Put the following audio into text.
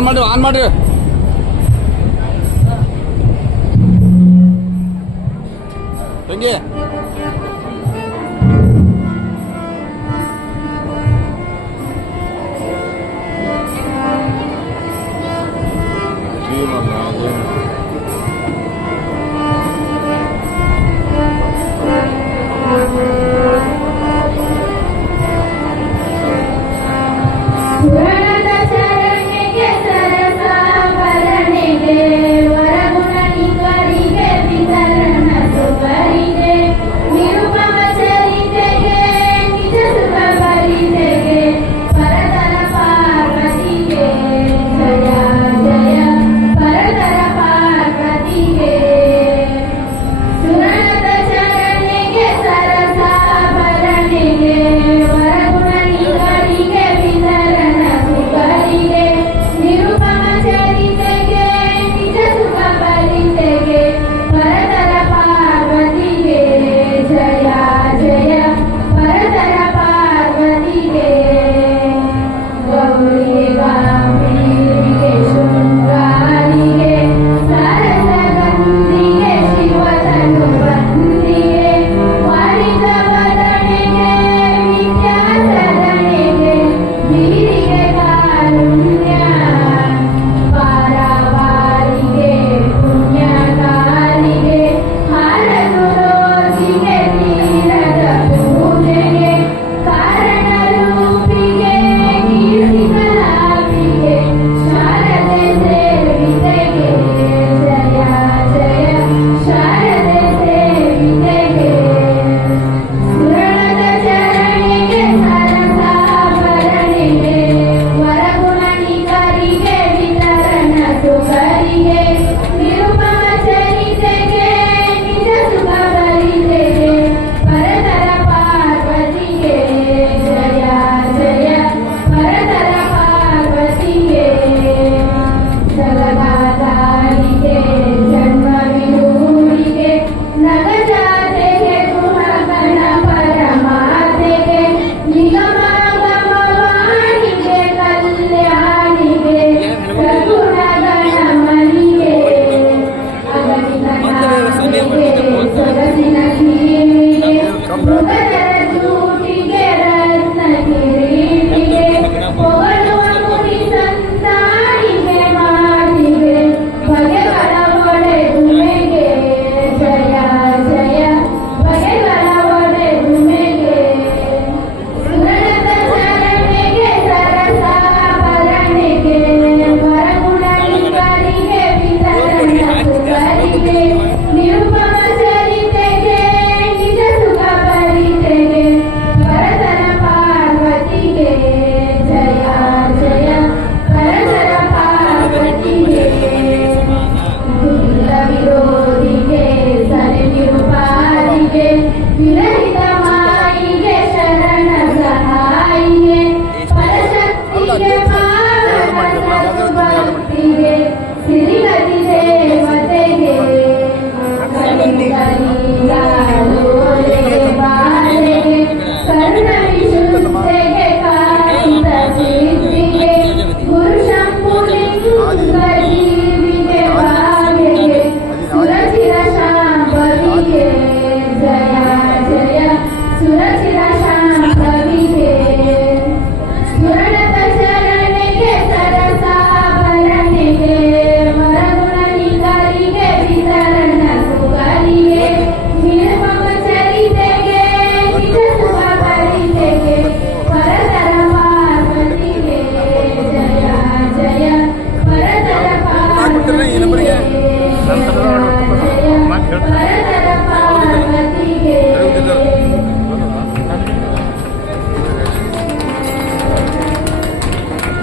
ಆನ್ ಮಾಡಿ ಆನ್ ಮಾಡಿ ತಂಗಿ ಜೀವನ Come back. विरोधि के सन निरुपाधि के विरह abundancia